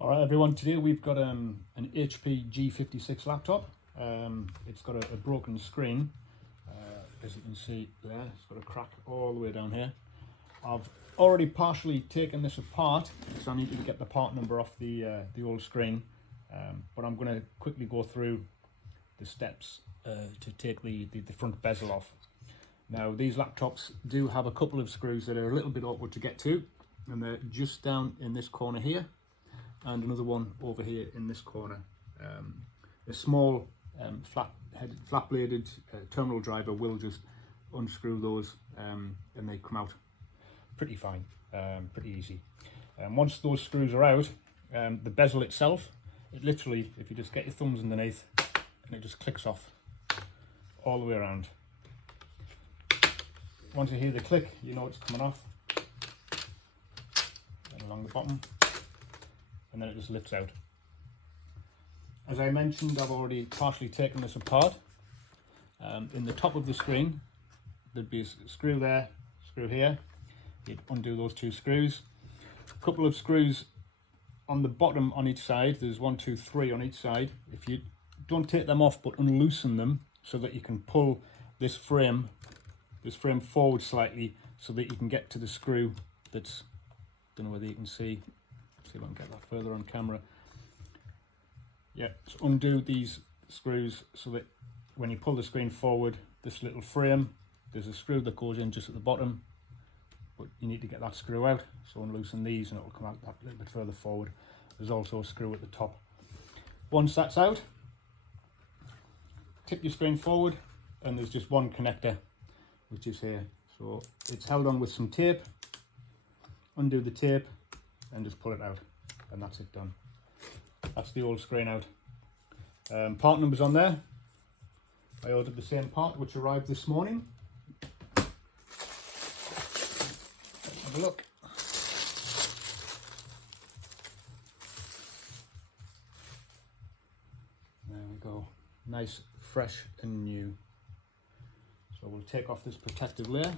Alright everyone, today we've got an HP G56 laptop. It's got a broken screen, as you can see there. It's got a crack all the way down here. I've already partially taken this apart, so I need to get the part number off the old screen, but I'm going to quickly go through the steps to take the front bezel off. Now these laptops do have a couple of screws that are a little bit awkward to get to, and they're just down in this corner here, and another one over here in this corner. A small flat bladed terminal driver will just unscrew those, and they come out pretty fine, pretty easy. Once those screws are out, the bezel itself, it literally, if you just get your thumbs underneath, and it just clicks off all the way around. Once you hear the click, you know it's coming off, and along the bottom, and then it just lifts out. As I mentioned, I've already partially taken this apart. In the top of the screen, there'd be a screw there, screw here. You'd undo those two screws. A couple of screws on the bottom on each side. There's 1, 2, 3 on each side. If you don't take them off but unloosen them so that you can pull this frame forward slightly so that you can get to the screw that's, don't know whether you can see if I can get that further on camera. Yeah, so undo these screws so that when you pull the screen forward, this little frame, there's a screw that goes in just at the bottom, but you need to get that screw out, so unloosen these and it will come out that little bit further forward. There's also a screw at the top. Once that's out, tip your screen forward, and there's just one connector, which is here. So it's held on with some tape. Undo the tape and just pull it out, and that's it done. That's the old screen out. Part numbers on there. I ordered the same part which arrived this morning. Let's have a look. There we go. Nice, fresh and new. So we'll take off this protective layer.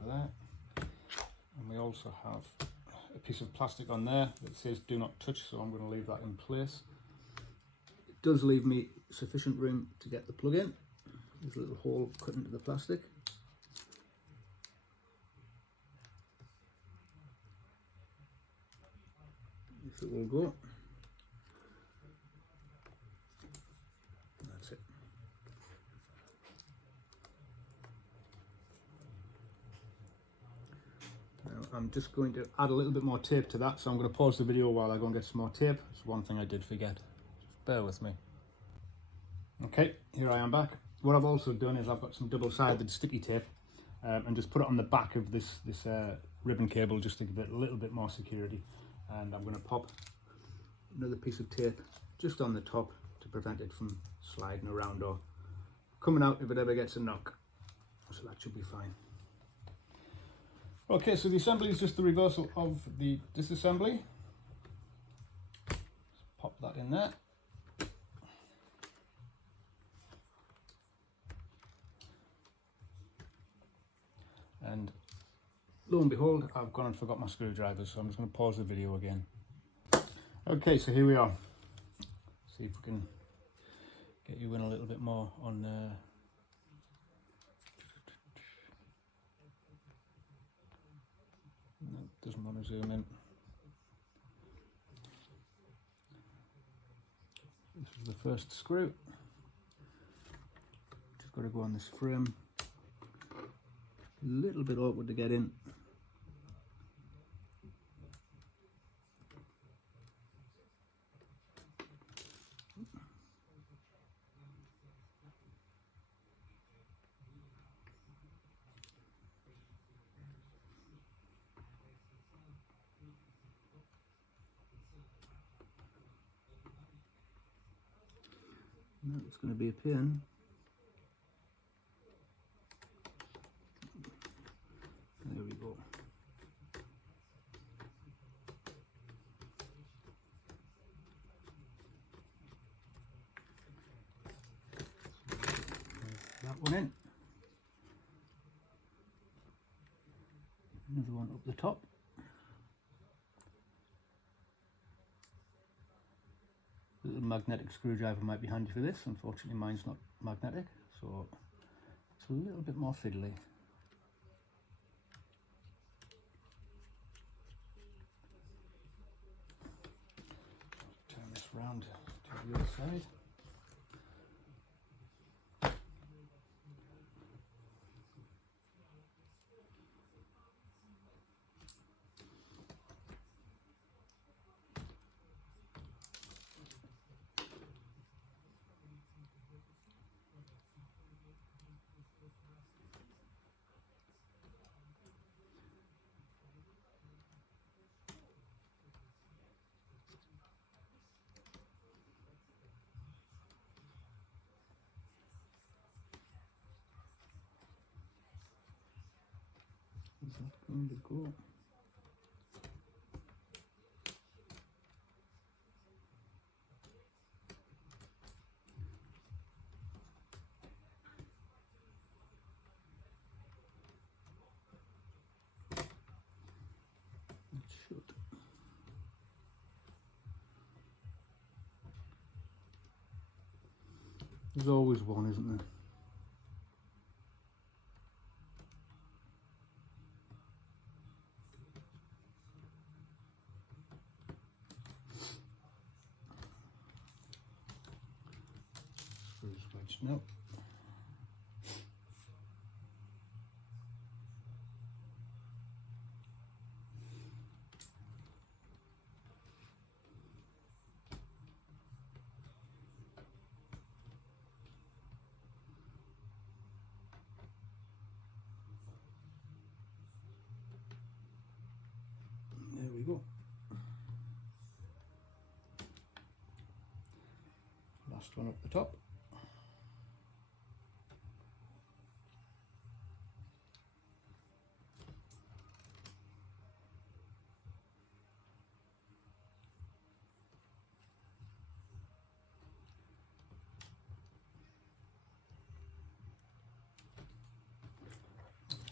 Over there. And we also have a piece of plastic on there that says do not touch, so I'm going to leave that in place. It does leave me sufficient room to get the plug in. There's a little hole cut into the plastic. If it will go. That's it. Now I'm just going to add a little bit more tape to that, so I'm going to pause the video while I go and get some more tape. It's one thing I did forget. Just bear with me. Okay, here I am back. What I've also done is I've got some double-sided sticky tape and just put it on the back of this ribbon cable just to give it a little bit more security. And I'm going to pop another piece of tape just on the top to prevent it from sliding around or coming out if it ever gets a knock. So that should be fine. Okay, so the assembly is just the reversal of the disassembly. Just pop that in there. And lo and behold, I've gone and forgot my screwdrivers, so I'm just going to pause the video again. Okay, so here we are. See if we can get you in a little bit more on no, doesn't want to zoom in. This is the first screw. Just got to go on this frame. A little bit awkward to get in. No, it's going to be a pin. There we go. that one in. Another one up the top. A little magnetic screwdriver might be handy for this. Unfortunately mine's not magnetic, so it's a little bit more fiddly. Turn this round to the other side. Is that going to go? It should. There's always one, isn't there? Screws wedged now. There we go. Last one up the top.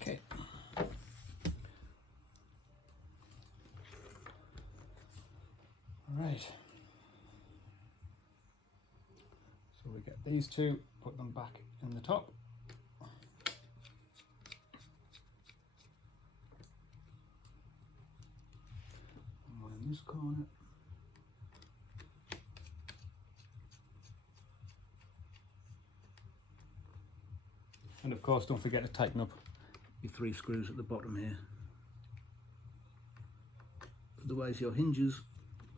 Okay. Right. So we get these two, put them back in the top. And one in this corner. And of course, don't forget to tighten up your 3 screws at the bottom here. Otherwise your hinges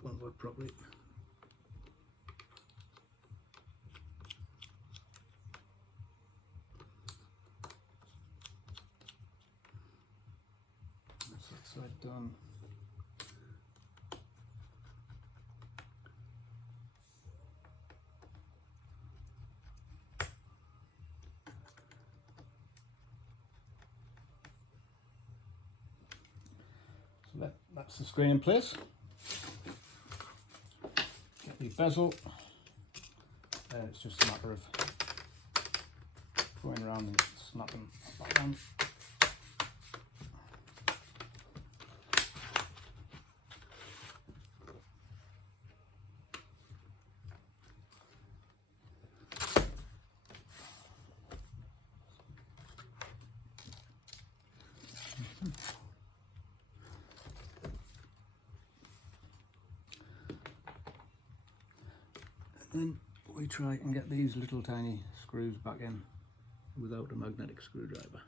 won't work properly. That's that side done. So that's the screen in place. Get the bezel. It's just a matter of going around and snapping back on. And then we try and get these little tiny screws back in without a magnetic screwdriver.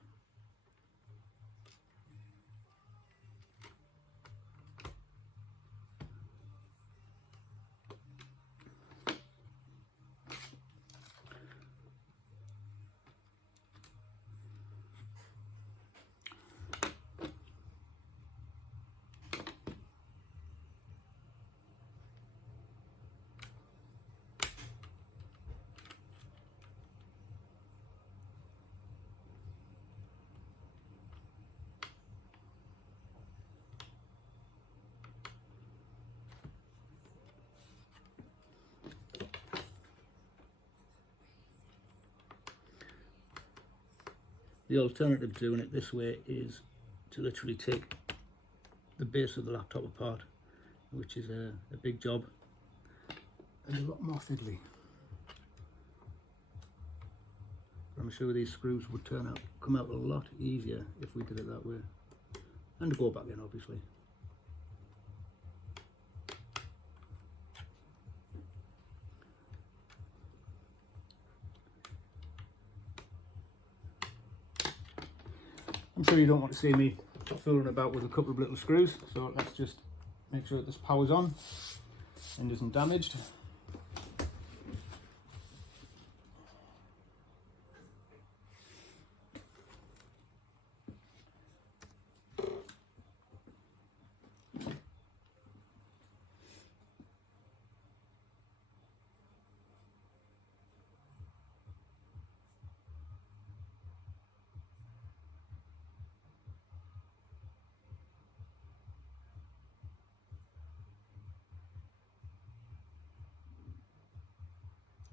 The alternative to doing it this way is to literally take the base of the laptop apart, which is a big job and a lot more fiddly. But I'm sure these screws would come out a lot easier if we did it that way. And to go back in, obviously. I'm sure you don't want to see me fooling about with a couple of little screws, so let's just make sure that this power's on and isn't damaged.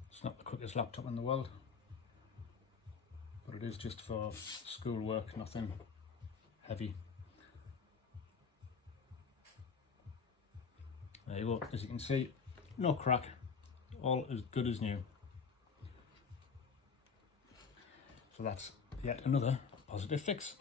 It's not the quickest laptop in the world, but it is just for school work, nothing heavy. There you go, as you can see, no crack, all as good as new. So that's yet another positive fix.